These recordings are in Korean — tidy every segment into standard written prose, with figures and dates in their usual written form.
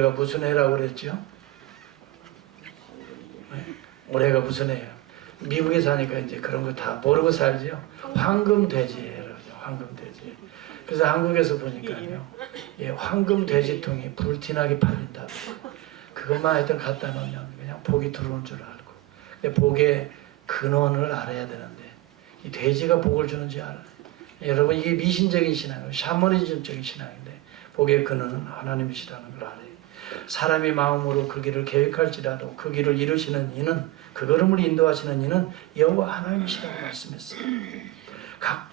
올해가 무슨 해라고 그랬죠? 올해가 무슨 해예요? 미국에 사니까 이제 그런 거 다 모르고 살죠. 황금돼지해라고 그러죠. 황금돼지. 그래서 한국에서 보니까요, 예, 황금돼지통이 불티나게 팔린다. 그것만 하여튼 갖다 놓으면 그냥 복이 들어온 줄 알고. 근데 복의 근원을 알아야 되는데 이 돼지가 복을 주는지 알아요. 여러분, 이게 미신적인 신앙이에요. 샤머니즘적인 신앙인데 복의 근원은 하나님이시라는 걸 알아요. 사람이 마음으로 그 길을 계획할지라도 그 길을 이루시는 이는, 그 걸음을 인도하시는 이는 여호와 하나님이시라고 말씀했어요.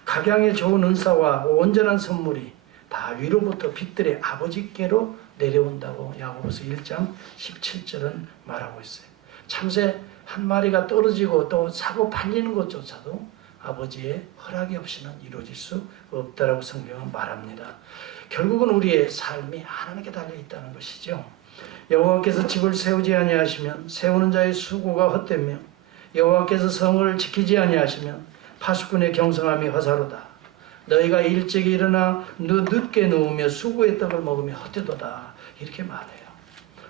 각양의 좋은 은사와 온전한 선물이 다 위로부터 빛들의 아버지께로 내려온다고 야고보서 1장 17절은 말하고 있어요. 참새 한 마리가 떨어지고 또 사고 팔리는 것조차도 아버지의 허락이 없이는 이루어질 수 없다라고 성경은 말합니다. 결국은 우리의 삶이 하나님께 달려있다는 것이죠. 여호와께서 집을 세우지 아니하시면 세우는 자의 수고가 헛되며 여호와께서 성을 지키지 아니하시면 파수꾼의 경성함이 허사로다. 너희가 일찍이 일어나 늦게 누우며 수고의 떡을 먹으며 헛되도다. 이렇게 말해요.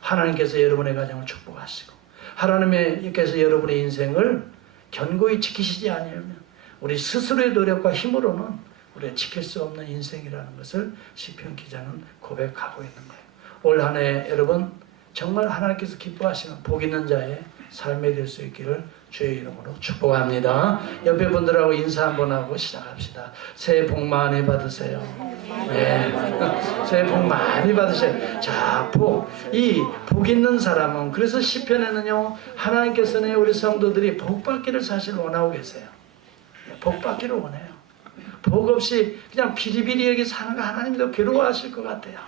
하나님께서 여러분의 가정을 축복하시고 하나님께서 여러분의 인생을 견고히 지키시지 아니하면 우리 스스로의 노력과 힘으로는 우리가 지킬 수 없는 인생이라는 것을 시편 기자는 고백하고 있는 거예요. 올 한 해 여러분 정말 하나님께서 기뻐하시는 복 있는 자의 삶이 될 수 있기를 주의 이름으로 축복합니다. 옆에 분들하고 인사 한번 하고 시작합시다. 새해 복 많이 받으세요. 네. 새해 복 많이 받으세요. 자, 이 복 있는 사람은, 그래서 시편에는요, 하나님께서는 우리 성도들이 복 받기를 사실 원하고 계세요. 복 받기를 원해요. 복 없이 그냥 비리비리하게 사는 거 하나님도 괴로워하실 것 같아요.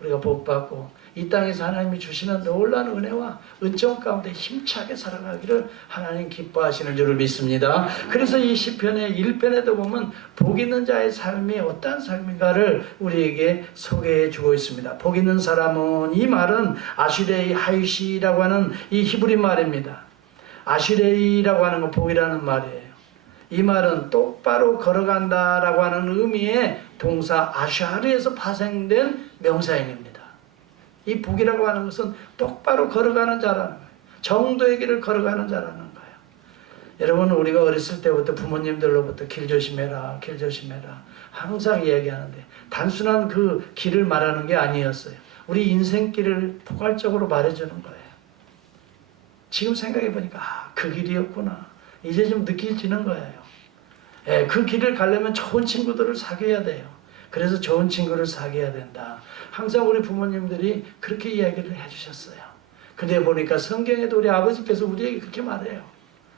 우리가 복 받고 이 땅에서 하나님이 주시는 놀라운 은혜와 은총 가운데 힘차게 살아가기를 하나님 기뻐하시는 줄을 믿습니다. 그래서 이 시편의 1편에도 보면 복 있는 자의 삶이 어떠한 삶인가를 우리에게 소개해 주고 있습니다. 복 있는 사람은, 이 말은 아슈레이 하이시라고 하는 이 히브리 말입니다. 아슈레이라고 하는 건 복이라는 말이에요. 이 말은 똑바로 걸어간다라고 하는 의미의 동사 아샤르에서 파생된 명사형입니다. 이 복이라고 하는 것은 똑바로 걸어가는 자라는 거예요. 정도의 길을 걸어가는 자라는 거예요. 여러분, 우리가 어렸을 때부터 부모님들로부터 길 조심해라, 길 조심해라 항상 이야기하는데 단순한 그 길을 말하는 게 아니었어요. 우리 인생길을 포괄적으로 말해주는 거예요. 지금 생각해 보니까 그 길이었구나. 이제 좀 느껴지는 거예요. 예, 그 길을 가려면 좋은 친구들을 사귀어야 돼요. 그래서 좋은 친구를 사귀어야 된다. 항상 우리 부모님들이 그렇게 이야기를 해주셨어요. 근데 보니까 성경에도 우리 아버지께서 우리에게 그렇게 말해요.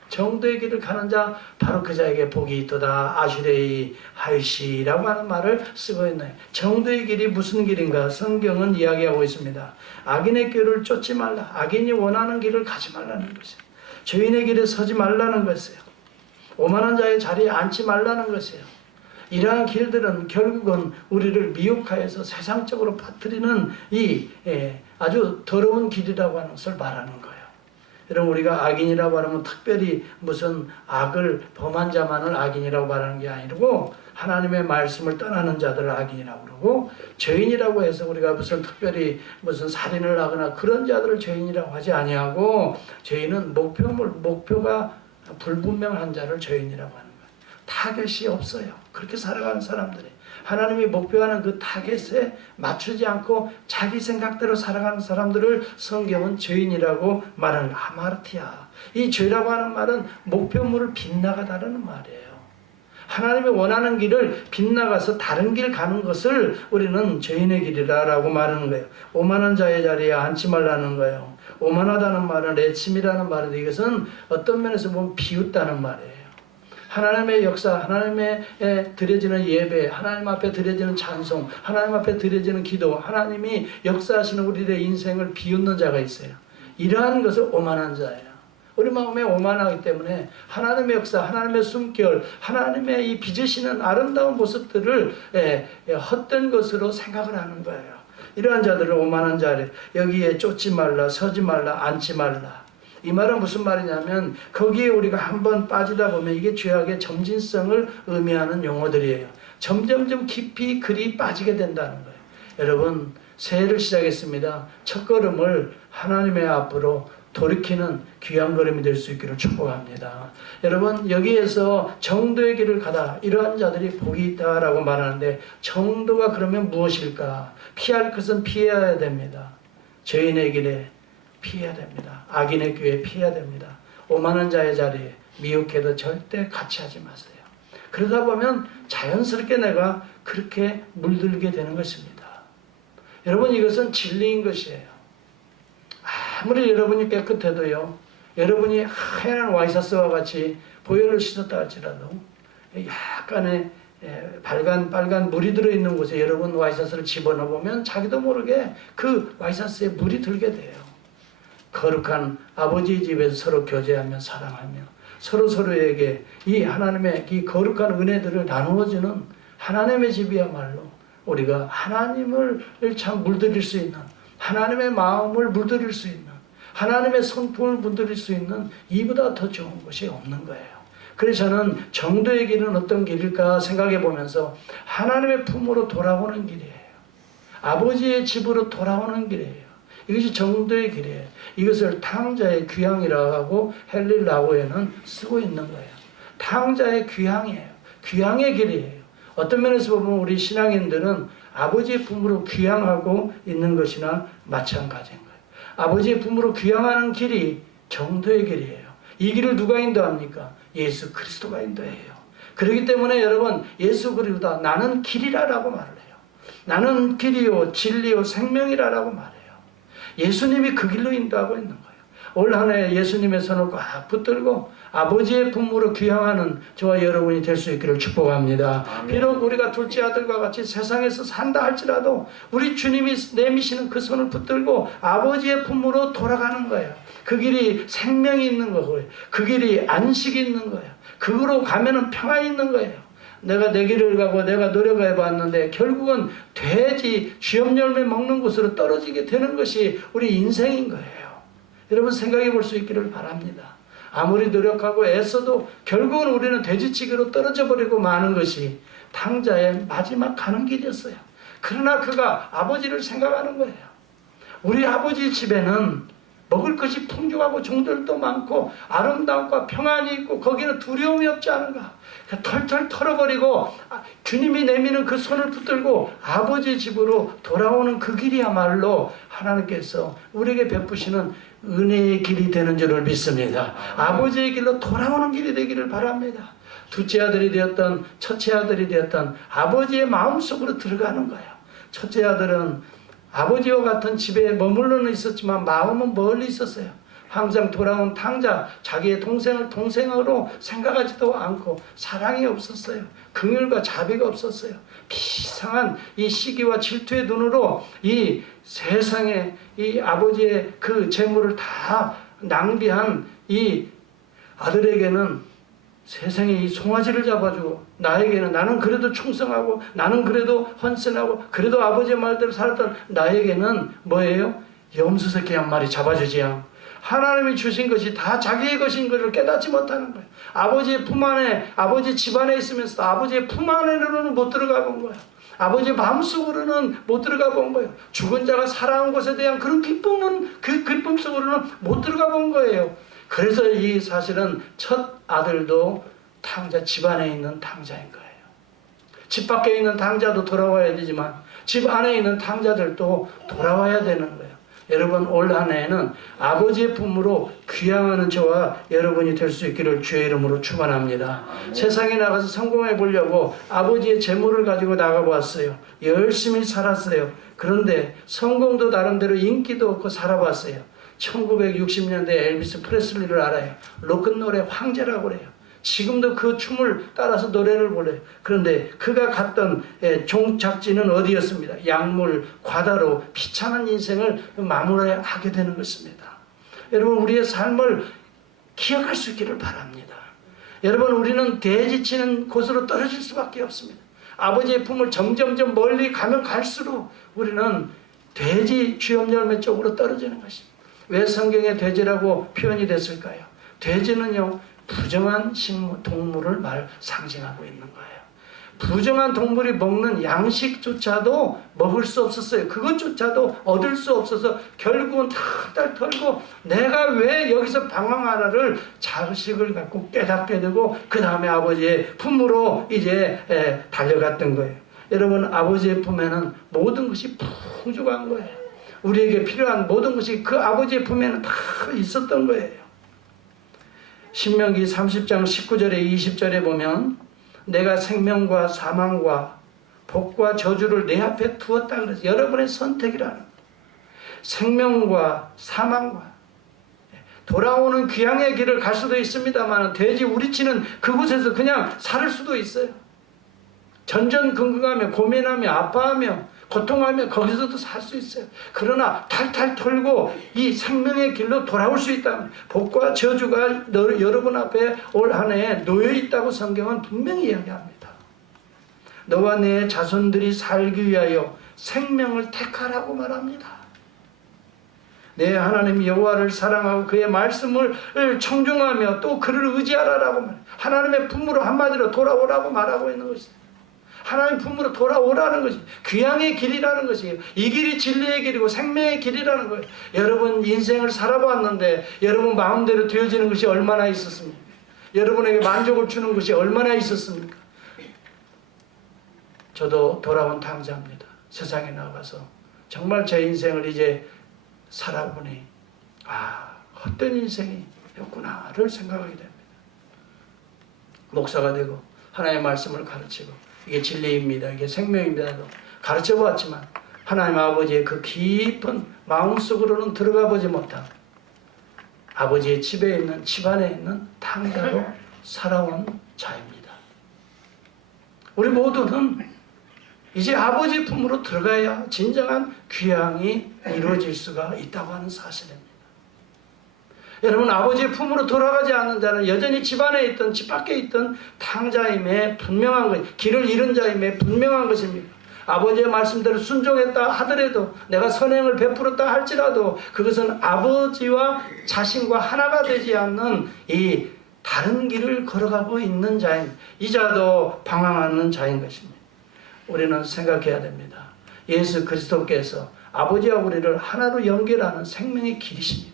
정도의 길을 가는 자 바로 그 자에게 복이 있도다. 아슈레이 하이시라고 하는 말을 쓰고 있네요. 정도의 길이 무슨 길인가? 성경은 이야기하고 있습니다. 악인의 길을 쫓지 말라. 악인이 원하는 길을 가지 말라는 것이에요. 죄인의 길에 서지 말라는 것이에요. 오만한 자의 자리에 앉지 말라는 것이에요. 이러한 길들은 결국은 우리를 미혹하여서 세상적으로 빠뜨리는 이 아주 더러운 길이라고 하는 것을 말하는 거예요. 여러분, 우리가 악인이라고 하면 특별히 무슨 악을 범한 자만을 악인이라고 말하는 게 아니고 하나님의 말씀을 떠나는 자들을 악인이라고 그러고, 죄인이라고 해서 우리가 무슨 특별히 무슨 살인을 하거나 그런 자들을 죄인이라고 하지 아니하고, 죄인은 목표가 불분명한 자를 죄인이라고 하는 거예요. 타겟이 없어요. 그렇게 살아가는 사람들이 하나님이 목표하는 그 타겟에 맞추지 않고 자기 생각대로 살아가는 사람들을 성경은 죄인이라고 말하는 거예요. 하마르티아. 이 죄라고 하는 말은 목표물을 빗나가다라는 말이에요. 하나님이 원하는 길을 빗나가서 다른 길 가는 것을 우리는 죄인의 길이라고 말하는 거예요. 오만한 자의 자리에 앉지 말라는 거예요. 오만하다는 말은 레침이라는 말인데, 이것은 어떤 면에서 보면 비웃다는 말이에요. 하나님의 역사, 하나님의 드려지는 예배, 하나님 앞에 드려지는 찬송, 하나님 앞에 드려지는 기도, 하나님이 역사하시는 우리의 인생을 비웃는 자가 있어요. 이러한 것을 오만한 자예요. 우리 마음에 오만하기 때문에 하나님의 역사, 하나님의 숨결, 하나님의 이 빚으시는 아름다운 모습들을 헛된 것으로 생각을 하는 거예요. 이러한 자들을 오만한 자래. 여기에 쫓지 말라, 서지 말라, 앉지 말라. 이 말은 무슨 말이냐면 거기에 우리가 한번 빠지다 보면 이게 죄악의 점진성을 의미하는 용어들이에요. 점점점 깊이 그리 빠지게 된다는 거예요. 여러분, 새해를 시작했습니다. 첫걸음을 하나님의 앞으로 돌이키는 귀한 걸음이 될 수 있기를 축복합니다. 여러분, 여기에서 정도의 길을 가다 이러한 자들이 복이 있다라고 말하는데, 정도가 그러면 무엇일까? 피할 것은 피해야 됩니다. 죄인의 길에 피해야 됩니다. 악인의 교회에 피해야 됩니다. 오만한 자의 자리에 미혹해도 절대 같이 하지 마세요. 그러다 보면 자연스럽게 내가 그렇게 물들게 되는 것입니다. 여러분, 이것은 진리인 것이에요. 아무리 여러분이 깨끗해도요, 여러분이 하얀 와이셔츠와 같이 보혈을 씻었다 할지라도 약간의 빨간 물이 들어있는 곳에 여러분 와이셔츠를 집어넣으면 자기도 모르게 그 와이셔츠에 물이 들게 돼요. 거룩한 아버지의 집에서 서로 교제하며 사랑하며 서로에게 이 하나님의 이 거룩한 은혜들을 나누어주는 하나님의 집이야말로 우리가 하나님을 참 물들일 수 있는, 하나님의 마음을 물들일 수 있는, 하나님의 성품을 물들일 수 있는 이보다 더 좋은 것이 없는 거예요. 그래서 저는 정도의 길은 어떤 길일까 생각해 보면서 하나님의 품으로 돌아오는 길이에요. 아버지의 집으로 돌아오는 길이에요. 이것이 정도의 길이에요. 이것을 탕자의 귀향이라고 하고 헬릴라고에는 쓰고 있는 거예요. 탕자의 귀향이에요. 귀향의 길이에요. 어떤 면에서 보면 우리 신앙인들은 아버지의 품으로 귀향하고 있는 것이나 마찬가지인 거예요. 아버지의 품으로 귀향하는 길이 정도의 길이에요. 이 길을 누가 인도합니까? 예수 그리스도가 인도해요. 그렇기 때문에 여러분, 예수 그리스도다, 나는 길이라고 말을 해요. 나는 길이요 진리요 생명이라고 말해요. 예수님이 그 길로 인도하고 있는 거예요. 올 한 해 예수님의 손을 꽉 붙들고 아버지의 품으로 귀향하는 저와 여러분이 될 수 있기를 축복합니다. 아멘. 비록 우리가 둘째 아들과 같이 세상에서 산다 할지라도 우리 주님이 내미시는 그 손을 붙들고 아버지의 품으로 돌아가는 거예요. 그 길이 생명이 있는 거고요. 그 길이 안식이 있는 거예요. 그거로 가면은 평안이 있는 거예요. 내가 내 길을 가고 내가 노력해 봤는데 결국은 돼지 쥐염 열매 먹는 곳으로 떨어지게 되는 것이 우리 인생인 거예요. 여러분, 생각해 볼 수 있기를 바랍니다. 아무리 노력하고 애써도 결국은 우리는 돼지치기로 떨어져 버리고 마는 것이 탕자의 마지막 가는 길이었어요. 그러나 그가 아버지를 생각하는 거예요. 우리 아버지 집에는 먹을 것이 풍족하고 종들도 많고 아름다움과 평안이 있고 거기는 두려움이 없지 않은가. 털털 털어버리고 주님이 내미는 그 손을 붙들고 아버지 집으로 돌아오는 그 길이야말로 하나님께서 우리에게 베푸시는 은혜의 길이 되는 줄을 믿습니다. 아버지의 길로 돌아오는 길이 되기를 바랍니다. 둘째 아들이 되었던 첫째 아들이 되었던 아버지의 마음속으로 들어가는 거예요. 첫째 아들은 아버지와 같은 집에 머물러는 있었지만 마음은 멀리 있었어요. 항상 돌아온 탕자, 자기의 동생을 동생으로 생각하지도 않고 사랑이 없었어요. 긍휼과 자비가 없었어요. 비상한 이 시기와 질투의 눈으로 이 세상에 이 아버지의 그 재물을 다 낭비한 이 아들에게는 세상에 이 송아지를 잡아주고 나에게는 나는 그래도 충성하고 나는 그래도 헌신하고 그래도 아버지의 말대로 살았던 나에게는 뭐예요? 염소 새끼 한 마리 잡아주지 않고 하나님이 주신 것이 다 자기의 것인 것을 깨닫지 못하는 거예요. 아버지의 품 안에, 아버지 집 안에 있으면서도 아버지의 품 안에로는 못 들어가 본 거예요. 아버지의 마음속으로는 못 들어가 본 거예요. 죽은 자가 살아온 것에 대한 그런 기쁨은, 그 기쁨 속으로는 못 들어가 본 거예요. 그래서 이 사실은 첫 아들도 탕자, 집 안에 있는 탕자인 거예요. 집 밖에 있는 탕자도 돌아와야 되지만 집 안에 있는 탕자들도 돌아와야 되는 거예요. 여러분, 올 한 해에는 아버지의 품으로 귀향하는 저와 여러분이 될 수 있기를 주의 이름으로 축원합니다. 세상에 나가서 성공해 보려고 아버지의 재물을 가지고 나가보았어요. 열심히 살았어요. 그런데 성공도 나름대로 인기도 없고 살아봤어요. 1960년대 엘비스 프레슬리를 알아요. 로큰롤의 황제라고 그래요. 지금도 그 춤을 따라서 노래를 불러요. 그런데 그가 갔던 종착지는 어디였습니다? 약물, 과다로 비참한 인생을 마무리하게 되는 것입니다. 여러분, 우리의 삶을 기억할 수 있기를 바랍니다. 여러분, 우리는 돼지치는 곳으로 떨어질 수밖에 없습니다. 아버지의 품을 점점점 멀리 가면 갈수록 우리는 돼지 쥐염 열매 쪽으로 떨어지는 것입니다. 왜 성경에 돼지라고 표현이 됐을까요? 돼지는요, 부정한 동물을 상징하고 있는 거예요. 부정한 동물이 먹는 양식조차도 먹을 수 없었어요. 그것조차도 얻을 수 없어서 결국은 탈탈 털고 내가 왜 여기서 방황하나를 자식을 갖고 깨닫게 되고 그 다음에 아버지의 품으로 이제 달려갔던 거예요. 여러분, 아버지의 품에는 모든 것이 풍족한 거예요. 우리에게 필요한 모든 것이 그 아버지의 품에는 다 있었던 거예요. 신명기 30장 19절에 20절에 보면 내가 생명과 사망과 복과 저주를 내 앞에 두었다 그래서 여러분의 선택이라는 거예요. 생명과 사망과 돌아오는 귀향의 길을 갈 수도 있습니다만 돼지 우리치는 그곳에서 그냥 살 수도 있어요. 전전긍긍하며 고민하며 아파하며 고통하며 거기서도 살 수 있어요. 그러나 탈탈 털고 이 생명의 길로 돌아올 수 있다면 복과 저주가 여러분 앞에 올 한 해에 놓여 있다고 성경은 분명히 이야기합니다. 너와 내 자손들이 살기 위하여 생명을 택하라고 말합니다. 내 하나님 여호와를 사랑하고 그의 말씀을 청중하며 또 그를 의지하라라고 말해요. 하나님의 품으로 한마디로 돌아오라고 말하고 있는 것이에요. 하나님 품으로 돌아오라는 것이 귀향의 길이라는 것이에요. 이 길이 진리의 길이고 생명의 길이라는 거예요. 여러분 인생을 살아봤는데 여러분 마음대로 되어지는 것이 얼마나 있었습니까? 여러분에게 만족을 주는 것이 얼마나 있었습니까? 저도 돌아온 탕자입니다. 세상에 나가서 정말 제 인생을 이제 살아보니 헛된 인생이었구나를 생각하게 됩니다. 목사가 되고 하나님의 말씀을 가르치고 이게 진리입니다. 이게 생명입니다도 가르쳐 보았지만 하나님 아버지의 그 깊은 마음속으로는 들어가 보지 못한 아버지의 집에 있는 집안에 있는 탕자로 살아온 자입니다. 우리 모두는 이제 아버지 품으로 들어가야 진정한 귀향이 이루어질 수가 있다고 하는 사실입니다. 여러분, 아버지의 품으로 돌아가지 않는 자는 여전히 집안에 있던 집 밖에 있던 탕자임에 분명한 것, 길을 잃은 자임에 분명한 것입니다. 아버지의 말씀대로 순종했다 하더라도 내가 선행을 베풀었다 할지라도 그것은 아버지와 자신과 하나가 되지 않는 이 다른 길을 걸어가고 있는 자입니다. 이 자도 방황하는 자인 것입니다. 우리는 생각해야 됩니다. 예수 그리스도께서 아버지와 우리를 하나로 연결하는 생명의 길이십니다.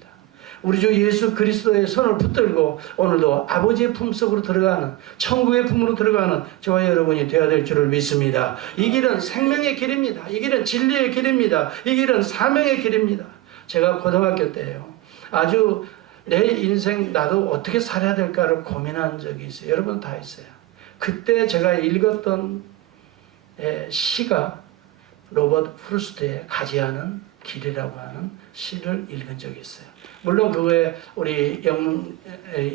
우리 주 예수 그리스도의 손을 붙들고 오늘도 아버지의 품속으로 들어가는 천국의 품으로 들어가는 저와 여러분이 되어야 될 줄을 믿습니다. 이 길은 생명의 길입니다. 이 길은 진리의 길입니다. 이 길은 사명의 길입니다. 제가 고등학교 때요, 아주 내 인생 나도 어떻게 살아야 될까를 고민한 적이 있어요. 여러분 다 있어요. 그때 제가 읽었던 시가 로버트 프루스트의 가지하는 길이라고 하는 시를 읽은 적이 있어요. 물론 그거에 우리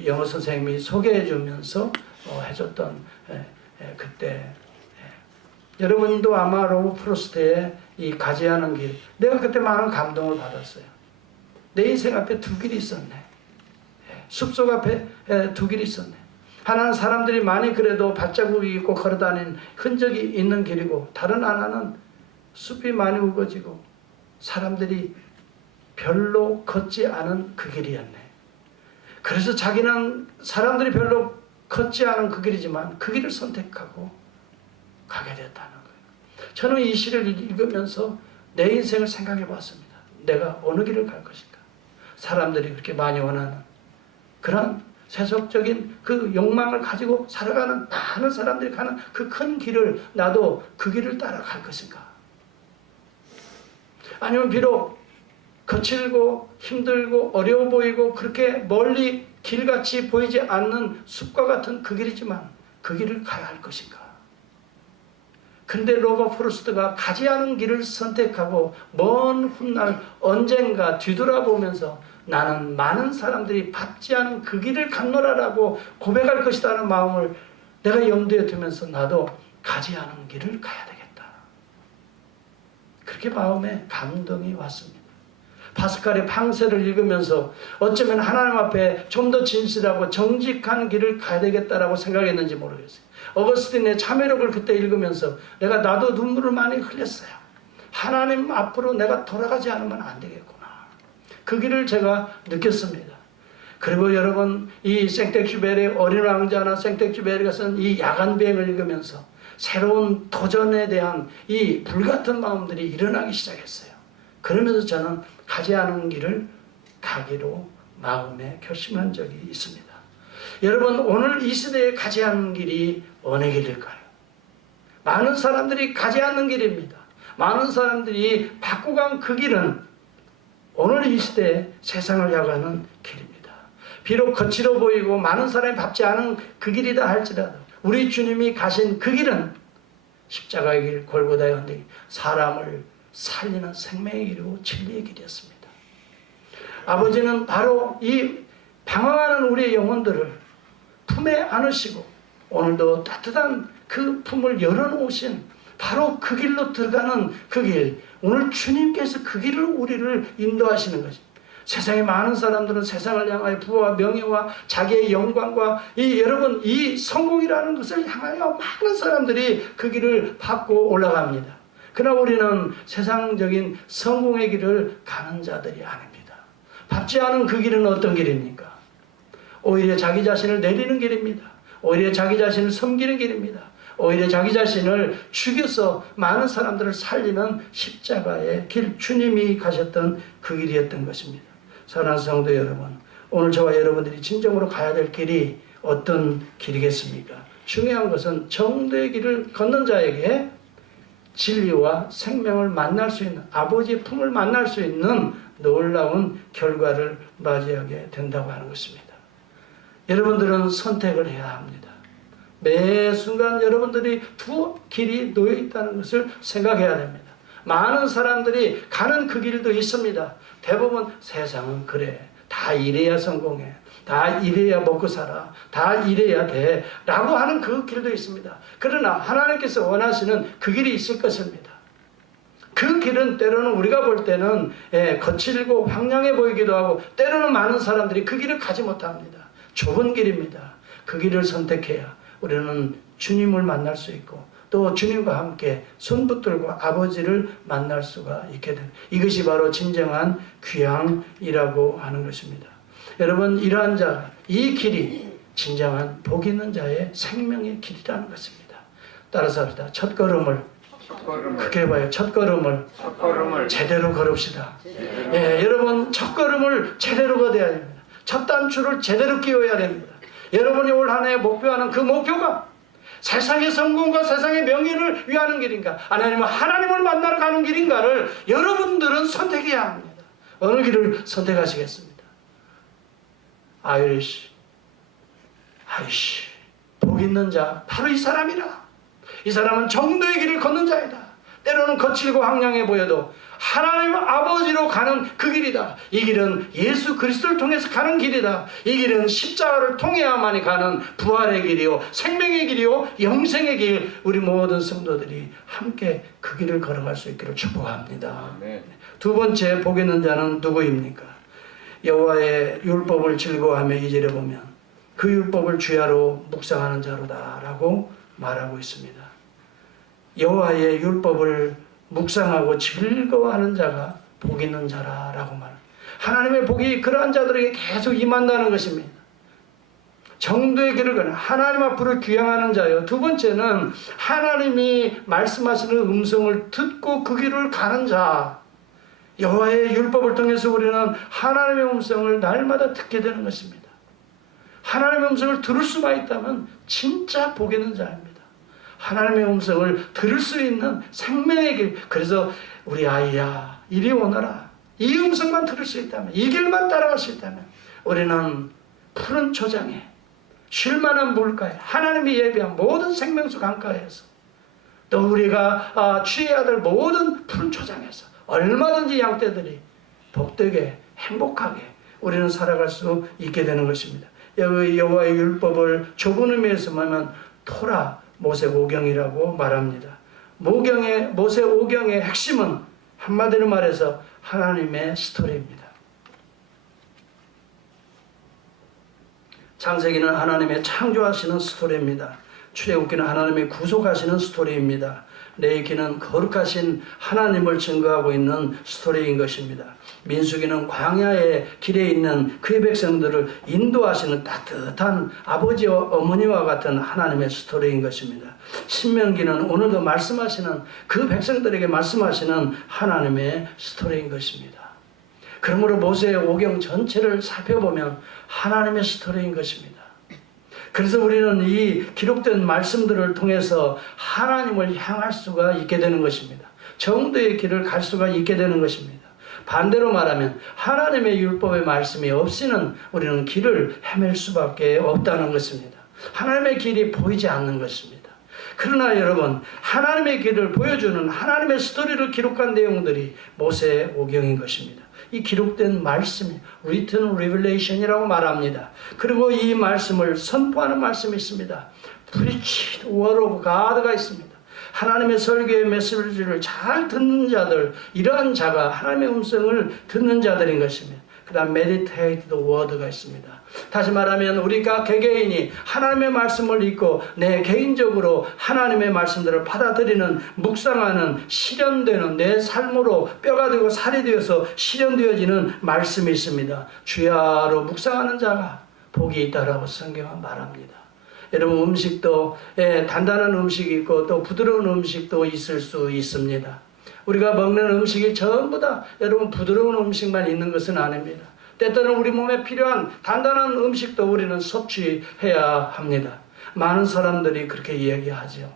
영어 선생님이 소개해 주면서 해줬던 그때 여러분도 아마 로버트 프루스트의 이 가지하는 길, 내가 그때 많은 감동을 받았어요. 내 인생 앞에 두 길이 있었네. 숲속 앞에 두 길이 있었네. 하나는 사람들이 많이 그래도 발자국이 있고 걸어다니는 흔적이 있는 길이고, 다른 하나는 숲이 많이 우거지고 사람들이 별로 걷지 않은 그 길이었네. 그래서 자기는 사람들이 별로 걷지 않은 그 길이지만 그 길을 선택하고 가게 됐다는 거예요. 저는 이 시를 읽으면서 내 인생을 생각해 봤습니다. 내가 어느 길을 갈 것인가. 사람들이 그렇게 많이 원하는 그런 세속적인 그 욕망을 가지고 살아가는 많은 사람들이 가는 그 큰 길을 나도 그 길을 따라갈 것인가. 아니면 비록 거칠고 힘들고 어려워 보이고 그렇게 멀리 길같이 보이지 않는 숲과 같은 그 길이지만 그 길을 가야 할 것인가. 근데 로버트 프루스트가 가지 않은 길을 선택하고 먼 훗날 언젠가 뒤돌아보면서 나는 많은 사람들이 밟지 않은 그 길을 갔노라라고 고백할 것이라는 마음을 내가 염두에 두면서 나도 가지 않은 길을 가야 되겠다. 그렇게 마음에 감동이 왔습니다. 파스칼의 팡세를 읽으면서 어쩌면 하나님 앞에 좀 더 진실하고 정직한 길을 가야 되겠다라고 생각했는지 모르겠어요. 어거스틴의 참회록을 그때 읽으면서 나도 눈물을 많이 흘렸어요. 하나님 앞으로 내가 돌아가지 않으면 안 되겠구나. 그 길을 제가 느꼈습니다. 그리고 여러분, 이 생텍쥐베리의 어린 왕자나 생텍쥐베리가 쓴 이 야간 비행을 읽으면서 새로운 도전에 대한 이 불같은 마음들이 일어나기 시작했어요. 그러면서 저는 가지 않은 길을 가기로 마음에 결심한 적이 있습니다. 여러분, 오늘 이 시대에 가지 않는 길이 어느 길일까요? 많은 사람들이 가지 않는 길입니다. 많은 사람들이 바꾸고 간 그 길은 오늘 이 시대에 세상을 향하는 길입니다. 비록 거칠어 보이고 많은 사람이 밟지 않은 그 길이다 할지라도 우리 주님이 가신 그 길은 십자가의 길, 골고다의 언덕, 사람을 살리는 생명의 길이고 진리의 길이었습니다. 아버지는 바로 이 방황하는 우리의 영혼들을 품에 안으시고 오늘도 따뜻한 그 품을 열어놓으신 바로 그 길로 들어가는 그 길, 오늘 주님께서 그 길을 우리를 인도하시는 것입니다. 세상에 많은 사람들은 세상을 향하여 부와 명예와 자기의 영광과 여러분 이 성공이라는 것을 향하여 많은 사람들이 그 길을 밟고 올라갑니다. 그러나 우리는 세상적인 성공의 길을 가는 자들이 아닙니다. 밟지 않은 그 길은 어떤 길입니까? 오히려 자기 자신을 내리는 길입니다. 오히려 자기 자신을 섬기는 길입니다. 오히려 자기 자신을 죽여서 많은 사람들을 살리는 십자가의 길, 주님이 가셨던 그 길이었던 것입니다. 사랑하는 성도 여러분, 오늘 저와 여러분들이 진정으로 가야 될 길이 어떤 길이겠습니까? 중요한 것은 정도의 길을 걷는 자에게 진리와 생명을 만날 수 있는, 아버지의 품을 만날 수 있는 놀라운 결과를 맞이하게 된다고 하는 것입니다. 여러분들은 선택을 해야 합니다. 매 순간 여러분들이 두 길이 놓여 있다는 것을 생각해야 됩니다. 많은 사람들이 가는 그 길도 있습니다. 대부분 세상은 그래, 다 이래야 성공해, 다 이래야 먹고 살아, 다 이래야 돼 라고 하는 그 길도 있습니다. 그러나 하나님께서 원하시는 그 길이 있을 것입니다. 그 길은 때로는 우리가 볼 때는 거칠고 황량해 보이기도 하고, 때로는 많은 사람들이 그 길을 가지 못합니다. 좁은 길입니다. 그 길을 선택해야 우리는 주님을 만날 수 있고 또 주님과 함께 손붙들고 아버지를 만날 수가 있게 됩니다. 이것이 바로 진정한 귀향이라고 하는 것입니다. 여러분, 이러한 자, 이 길이 진정한 복 있는 자의 생명의 길이라는 것입니다. 따라서 합시다. 첫 걸음을 크게 봐요. 첫 걸음을 제대로 걸읍시다. 여러분, 첫 걸음을 제대로 걷어야 됩니다. 첫 단추를 제대로 끼워야 됩니다. 여러분이 올 한 해의 목표하는 그 목표가 세상의 성공과 세상의 명예를 위하는 길인가, 아니면 하나님을 만나러 가는 길인가를 여러분들은 선택해야 합니다. 어느 길을 선택하시겠습니다? 아이씨, 복 있는 자 바로 이 사람이라. 이 사람은 정도의 길을 걷는 자이다. 때로는 거칠고 황량해 보여도 하나님 아버지로 가는 그 길이다. 이 길은 예수 그리스도를 통해서 가는 길이다. 이 길은 십자가를 통해야만이 가는 부활의 길이요, 생명의 길이요, 영생의 길. 우리 모든 성도들이 함께 그 길을 걸어갈 수 있기를 축복합니다. 두 번째 복 있는 자는 누구입니까? 여호와의 율법을 즐거워하며 2절에 보면 그 율법을 주야로 묵상하는 자로다 라고 말하고 있습니다. 여호와의 율법을 묵상하고 즐거워하는 자가 복 있는 자라고 말합니다. 하나님의 복이 그러한 자들에게 계속 임한다는 것입니다. 정도의 길을 걷는 하나님 앞으로 귀향하는 자요. 두 번째는 하나님이 말씀하시는 음성을 듣고 그 길을 가는 자. 여호와의 율법을 통해서 우리는 하나님의 음성을 날마다 듣게 되는 것입니다. 하나님의 음성을 들을 수만 있다면 진짜 복 있는 자입니다. 하나님의 음성을 들을 수 있는 생명의 길. 그래서 우리 아이야, 이리 오너라. 이 음성만 들을 수 있다면, 이 길만 따라갈 수 있다면 우리는 푸른 초장에 쉴만한 물가에 하나님이 예비한 모든 생명수 강가에서 또 우리가 취해야 될 모든 푸른 초장에서 얼마든지 양떼들이 복되게 행복하게 우리는 살아갈 수 있게 되는 것입니다. 여호와의 율법을 좁은 의미에서 말하면 토라 모세오경이라고 말합니다. 모세오경의 핵심은 한마디로 말해서 하나님의 스토리입니다. 창세기는 하나님의 창조하시는 스토리입니다. 출애굽기는 하나님의 구속하시는 스토리입니다. 레위기는 거룩하신 하나님을 증거하고 있는 스토리인 것입니다. 민수기는 광야의 길에 있는 그의 백성들을 인도하시는 따뜻한 아버지와 어머니와 같은 하나님의 스토리인 것입니다. 신명기는 오늘도 말씀하시는 그 백성들에게 말씀하시는 하나님의 스토리인 것입니다. 그러므로 모세의 오경 전체를 살펴보면 하나님의 스토리인 것입니다. 그래서 우리는 이 기록된 말씀들을 통해서 하나님을 향할 수가 있게 되는 것입니다. 정도의 길을 갈 수가 있게 되는 것입니다. 반대로 말하면 하나님의 율법의 말씀이 없이는 우리는 길을 헤맬 수밖에 없다는 것입니다. 하나님의 길이 보이지 않는 것입니다. 그러나 여러분, 하나님의 길을 보여주는 하나님의 스토리를 기록한 내용들이 모세의 오경인 것입니다. 이 기록된 말씀이 written revelation이라고 말합니다. 그리고 이 말씀을 선포하는 말씀이 있습니다. preached word of God가 있습니다. 하나님의 설교의 메시지를 잘 듣는 자들, 이러한 자가 하나님의 음성을 듣는 자들인 것입니다. 그 다음 meditate the word가 있습니다. 다시 말하면 우리가 개개인이 하나님의 말씀을 읽고 내 개인적으로 하나님의 말씀들을 받아들이는, 묵상하는, 실현되는 내 삶으로 뼈가 되고 살이 되어서 실현되어지는 말씀이 있습니다. 주야로 묵상하는 자가 복이 있다라고 성경은 말합니다. 여러분, 음식도 단단한 음식이 있고 또 부드러운 음식도 있을 수 있습니다. 우리가 먹는 음식이 전부 다 여러분 부드러운 음식만 있는 것은 아닙니다. 때때는 우리 몸에 필요한 단단한 음식도 우리는 섭취해야 합니다. 많은 사람들이 그렇게 이야기하죠.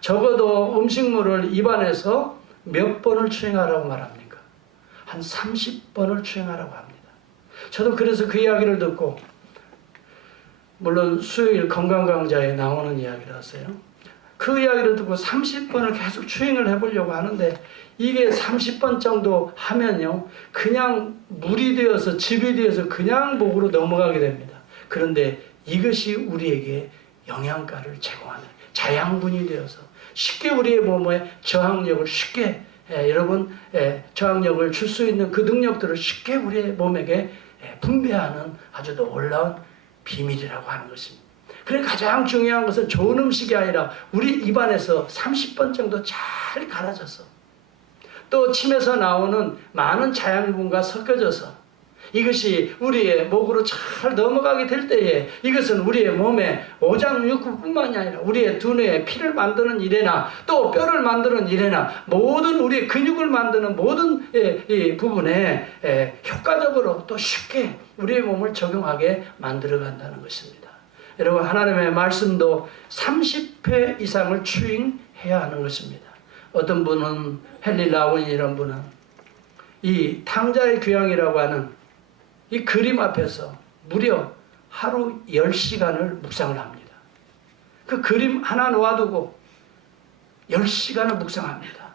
적어도 음식물을 입안에서 몇 번을 추행하라고 말합니까? 한 30번을 추행하라고 합니다. 저도 그래서 그 이야기를 듣고, 물론 수요일 건강강좌에 나오는 이야기라서요. 그 이야기를 듣고 30번을 계속 추행을 해보려고 하는데, 이게 30번 정도 하면요, 그냥 물이 되어서 즙이 되어서 그냥 목으로 넘어가게 됩니다. 그런데 이것이 우리에게 영양가를 제공하는 자양분이 되어서 쉽게 우리의 몸에 저항력을 쉽게 저항력을 줄 수 있는 그 능력들을 쉽게 우리의 몸에게 분배하는 아주 놀라운 비밀이라고 하는 것입니다. 그러니까 가장 중요한 것은 좋은 음식이 아니라 우리 입안에서 30번 정도 잘 갈아져서 또 침에서 나오는 많은 자양분과 섞여져서 이것이 우리의 목으로 잘 넘어가게 될 때에 이것은 우리의 몸의 오장육부뿐만이 아니라 우리의 두뇌에 피를 만드는 일에나 또 뼈를 만드는 일에나 모든 우리의 근육을 만드는 모든 이 부분에 효과적으로 또 쉽게 우리의 몸을 적용하게 만들어 간다는 것입니다. 여러분, 하나님의 말씀도 30회 이상을 추잉해야 하는 것입니다. 어떤 분은 헨리 라운 이런 분은 이 탕자의 귀향이라고 하는 이 그림 앞에서 무려 하루 10시간을 묵상을 합니다. 그 그림 하나 놓아두고 10시간을 묵상합니다.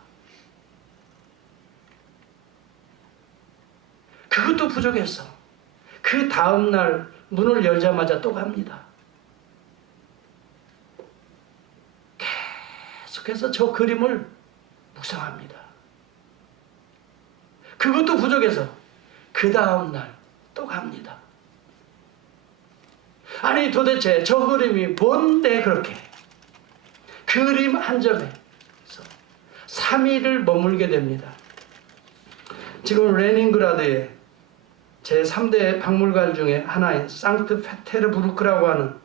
그것도 부족해서 그 다음날 문을 열자마자 또 갑니다. 계속해서 저 그림을 묵상합니다. 그것도 부족해서 그 다음날 또 갑니다. 아니 도대체 저 그림이 뭔데 그렇게 그림 한 점에서 3일을 머물게 됩니다. 지금 레닌그라드에 제3대 박물관 중에 하나인 상트페테르부르크라고 하는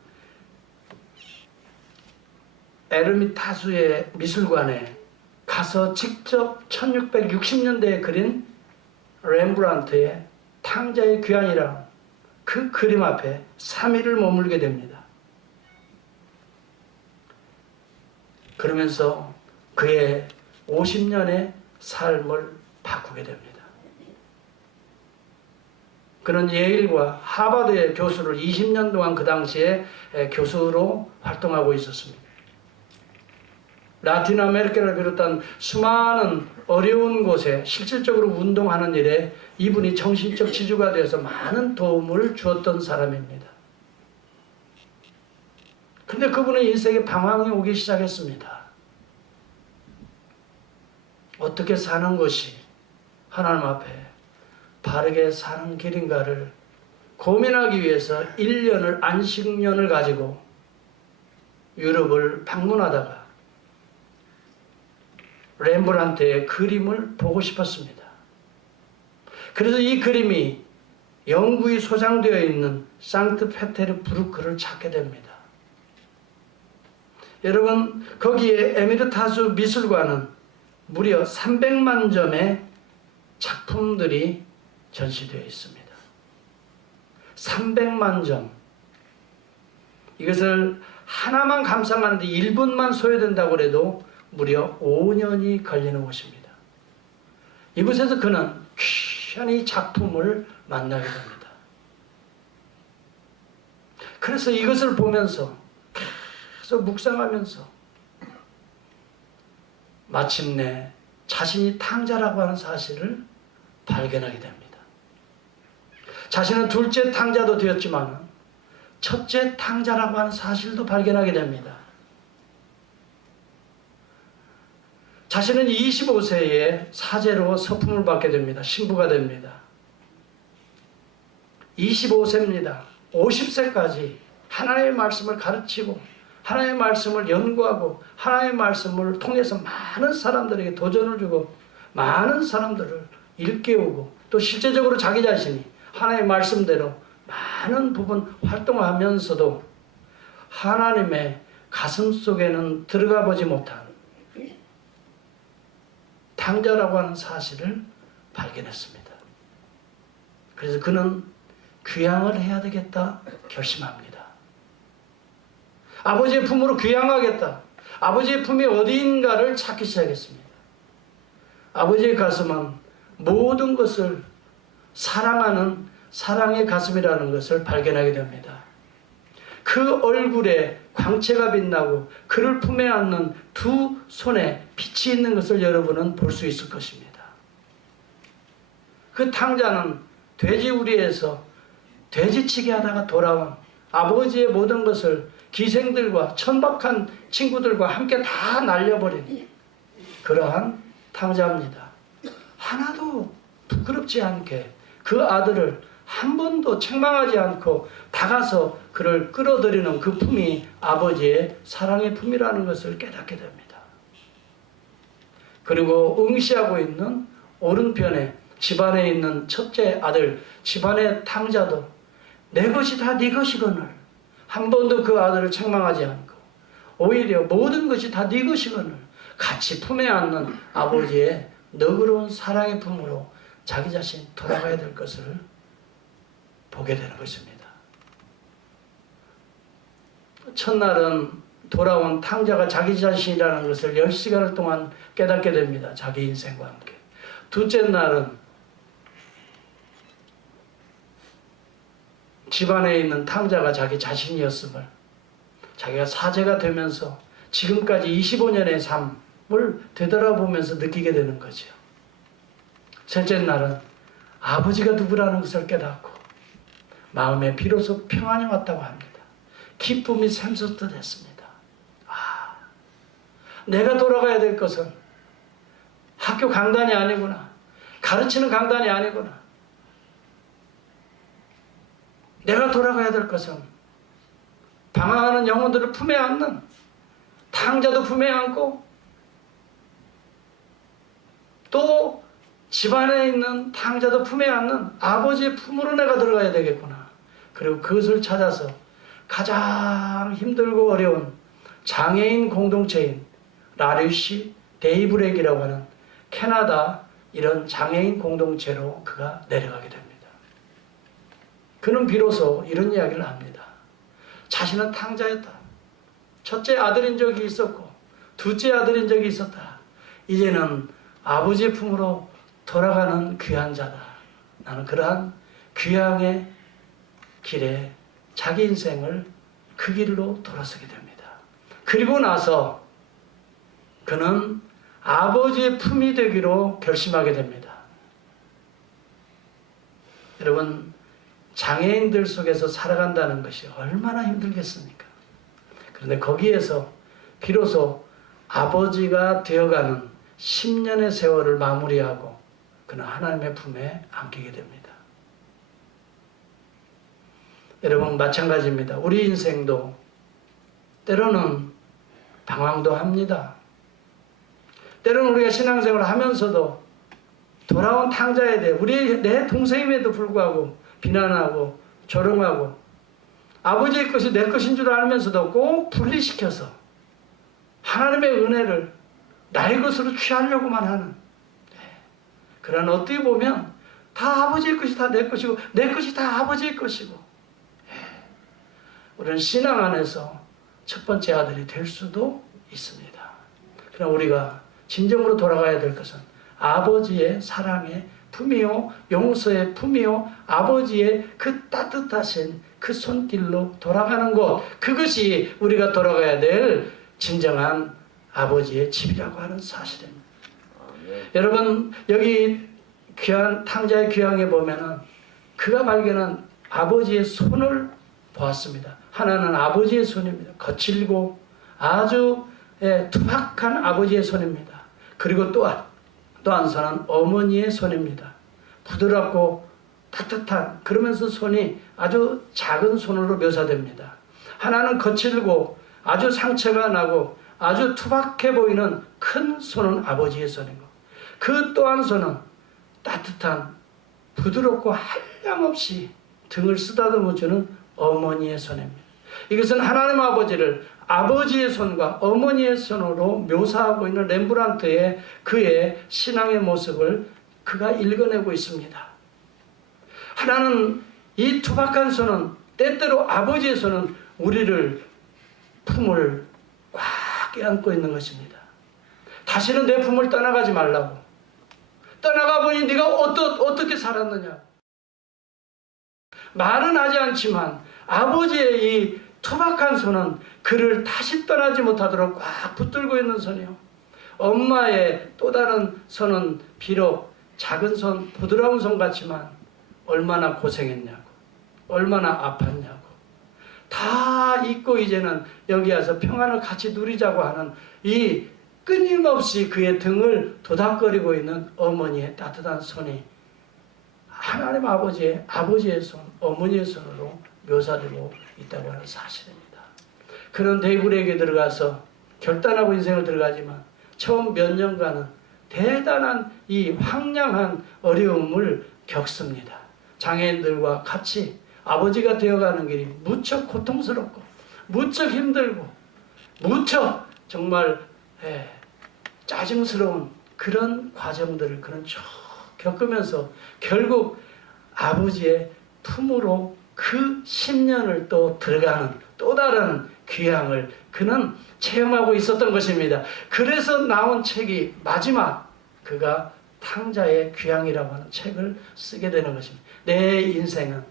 에르미타수의 미술관에 가서 직접 1660년대에 그린 렘브란트의 탕자의 귀환이라는 그 그림 앞에 3일을 머물게 됩니다. 그러면서 그의 50년의 삶을 바꾸게 됩니다. 그는 예일과 하버드의 교수를 20년 동안 그 당시에 교수로 활동하고 있었습니다. 라틴 아메리카를 비롯한 수많은 어려운 곳에 실질적으로 운동하는 일에 이분이 정신적 지주가 되어서 많은 도움을 주었던 사람입니다. 근데 그분의 인생에 방황이 오기 시작했습니다. 어떻게 사는 것이 하나님 앞에 바르게 사는 길인가를 고민하기 위해서 1년을 안식년을 가지고 유럽을 방문하다가 렘브란트의 그림을 보고 싶었습니다. 그래서 이 그림이 영구히 소장되어 있는 상트 페테르부르크를 찾게 됩니다. 여러분, 거기에 에미르타수 미술관은 무려 300만 점의 작품들이 전시되어 있습니다. 300만 점. 이것을 하나만 감상하는데 1분만 소요된다고 해도 무려 5년이 걸리는 곳입니다. 이곳에서 그는 귀한 작품을 만나게 됩니다. 그래서 이것을 보면서 계속 묵상하면서 마침내 자신이 탕자라고 하는 사실을 발견하게 됩니다. 자신은 둘째 탕자도 되었지만 첫째 탕자라고 하는 사실도 발견하게 됩니다. 자신은 25세에 사제로 서품을 받게 됩니다. 신부가 됩니다. 25세입니다. 50세까지 하나님의 말씀을 가르치고 하나님의 말씀을 연구하고 하나님의 말씀을 통해서 많은 사람들에게 도전을 주고 많은 사람들을 일깨우고 또 실제적으로 자기 자신이 하나님의 말씀대로 많은 부분 활동하면서도 하나님의 가슴 속에는 들어가 보지 못한 탕자라고 하는 사실을 발견했습니다. 그래서 그는 귀향을 해야 되겠다 결심합니다. 아버지의 품으로 귀향하겠다. 아버지의 품이 어디인가를 찾기 시작했습니다. 아버지의 가슴은 모든 것을 사랑하는 사랑의 가슴이라는 것을 발견하게 됩니다. 그 얼굴에 광채가 빛나고 그를 품에 안는 두 손에 빛이 있는 것을 여러분은 볼 수 있을 것입니다. 그 탕자는 돼지우리에서 돼지치기 하다가 돌아온 아버지의 모든 것을 기생들과 천박한 친구들과 함께 다 날려버린 그러한 탕자입니다. 하나도 부끄럽지 않게 그 아들을 한 번도 책망하지 않고 다가서 그를 끌어들이는 그 품이 아버지의 사랑의 품이라는 것을 깨닫게 됩니다. 그리고 응시하고 있는 오른편에 집안에 있는 첫째 아들, 집안의 탕자도 내 것이 다 네 것이거늘 한 번도 그 아들을 책망하지 않고 오히려 모든 것이 다 네 것이거늘 같이 품에 안는 아버지의 너그러운 사랑의 품으로 자기 자신 돌아가야 될 것을 보게 되는 것입니다. 첫날은 돌아온 탕자가 자기 자신이라는 것을 10시간을 동안 깨닫게 됩니다. 자기 인생과 함께. 둘째 날은 집안에 있는 탕자가 자기 자신이었음을 자기가 사제가 되면서 지금까지 25년의 삶을 되돌아보면서 느끼게 되는 거죠. 셋째 날은 아버지가 누구라는 것을 깨닫고 마음에 비로소 평안이 왔다고 합니다. 기쁨이 샘솟듯했습니다. 내가 돌아가야 될 것은 학교 강단이 아니구나. 가르치는 강단이 아니구나. 내가 돌아가야 될 것은 방황하는 영혼들을 품에 안는 탕자도 품에 안고 또 집안에 있는 탕자도 품에 안는 아버지의 품으로 내가 들어가야 되겠구나. 그리고 그것을 찾아서 가장 힘들고 어려운 장애인 공동체인 라류시 데이브렉이라고 하는 캐나다 이런 장애인 공동체로 그가 내려가게 됩니다. 그는 비로소 이런 이야기를 합니다. 자신은 탕자였다. 첫째 아들인 적이 있었고 둘째 아들인 적이 있었다. 이제는 아버지의 품으로 돌아가는 귀한 자다. 나는 그러한 귀향의 길에 자기 인생을 그 길로 돌아서게 됩니다. 그리고 나서 그는 아버지의 품이 되기로 결심하게 됩니다. 여러분, 장애인들 속에서 살아간다는 것이 얼마나 힘들겠습니까? 그런데 거기에서 비로소 아버지가 되어가는 10년의 세월을 마무리하고 그는 하나님의 품에 안기게 됩니다. 여러분, 마찬가지입니다. 우리 인생도 때로는 방황도 합니다. 때로는 우리가 신앙생활을 하면서도 돌아온 탕자에 대해 내 동생임에도 불구하고 비난하고 조롱하고 아버지의 것이 내 것인 줄 알면서도 꼭 분리시켜서 하나님의 은혜를 나의 것으로 취하려고만 하는, 그런, 어떻게 보면 다 아버지의 것이 다 내 것이고 내 것이 다 아버지의 것이고, 우리는 신앙 안에서 첫 번째 아들이 될 수도 있습니다. 그러나 우리가 진정으로 돌아가야 될 것은 아버지의 사랑의 품이요 용서의 품이요 아버지의 그 따뜻하신 그 손길로 돌아가는 것, 그것이 우리가 돌아가야 될 진정한 아버지의 집이라고 하는 사실입니다. 여러분, 여기 귀한 탕자의 귀향에 보면은 그가 발견한 아버지의 손을 보았습니다. 하나는 아버지의 손입니다. 거칠고 아주 투박한 아버지의 손입니다. 그리고 또 한 손은 어머니의 손입니다. 부드럽고 따뜻한, 그러면서 손이 아주 작은 손으로 묘사됩니다. 하나는 거칠고 아주 상처가 나고 아주 투박해 보이는 큰 손은 아버지의 손이고, 그 또 한 손은 따뜻한 부드럽고 한량없이 등을 쓰다듬어주는 어머니의 손입니다. 이것은 하나님 아버지를 아버지의 손과 어머니의 손으로 묘사하고 있는 렘브란트의 그의 신앙의 모습을 그가 읽어내고 있습니다. 하나는 이 투박한 손은, 때때로 아버지의 손은 우리를 품을 꽉 껴안고 있는 것입니다. 다시는 내 품을 떠나가지 말라고. 떠나가 보니 네가 어떻게 살았느냐. 말은 하지 않지만 아버지의 이 투박한 손은 그를 다시 떠나지 못하도록 꽉 붙들고 있는 손이요. 엄마의 또 다른 손은 비록 작은 손, 부드러운 손 같지만 얼마나 고생했냐고, 얼마나 아팠냐고, 다 잊고 이제는 여기 와서 평안을 같이 누리자고 하는 이 끊임없이 그의 등을 도닥거리고 있는 어머니의 따뜻한 손이 하나님 아버지의 손, 어머니의 손으로 묘사되고 있다고 하는 사실입니다. 그런 데이브레이크에 들어가서 결단하고 인생을 들어가지만 처음 몇 년간은 대단한 이 황량한 어려움을 겪습니다. 장애인들과 같이 아버지가 되어가는 길이 무척 고통스럽고 무척 힘들고 무척 정말 짜증스러운 그런 과정들을 그런 쭉 겪으면서 결국 아버지의 품으로 그 10년을 또 들어가는 또 다른 귀향을 그는 체험하고 있었던 것입니다. 그래서 나온 책이 마지막, 그가 탕자의 귀향이라고 하는 책을 쓰게 되는 것입니다. 내 인생은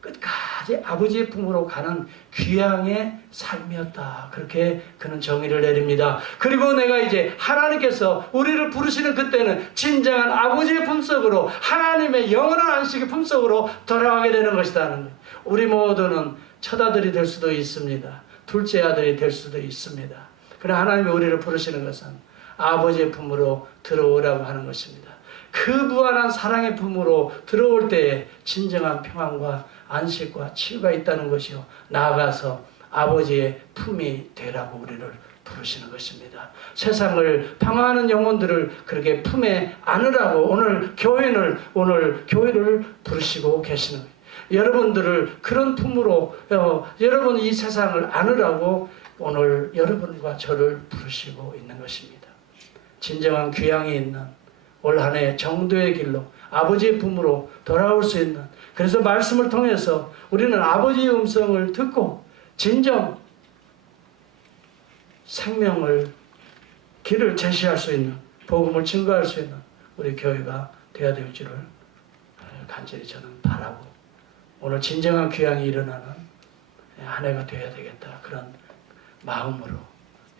끝까지 아버지의 품으로 가는 귀향의 삶이었다. 그렇게 그는 정의를 내립니다. 그리고 내가 이제 하나님께서 우리를 부르시는 그때는 진정한 아버지의 품속으로, 하나님의 영원한 안식의 품속으로 돌아가게 되는 것이라는 거예요. 우리 모두는 첫아들이 될 수도 있습니다. 둘째 아들이 될 수도 있습니다. 그러나 하나님이 우리를 부르시는 것은 아버지의 품으로 들어오라고 하는 것입니다. 그 무한한 사랑의 품으로 들어올 때에 진정한 평안과 안식과 치유가 있다는 것이요, 나아가서 아버지의 품이 되라고 우리를 부르시는 것입니다. 세상을 방황하는 영혼들을 그렇게 품에 안으라고 오늘 교회를 부르시고 계시는 거예요. 여러분들을 그런 품으로 여러분 이 세상을 안으라고 오늘 여러분과 저를 부르시고 있는 것입니다. 진정한 귀향이 있는 올 한 해 정도의 길로 아버지의 품으로 돌아올 수 있는, 그래서 말씀을 통해서 우리는 아버지의 음성을 듣고 진정 생명을 길을 제시할 수 있는, 복음을 증거할 수 있는 우리 교회가 되어야 될 줄을 간절히 저는 바라고, 오늘 진정한 귀향이 일어나는 한 해가 되어야 되겠다, 그런 마음으로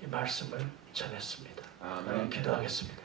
이 말씀을 전했습니다. 아멘. 기도하겠습니다.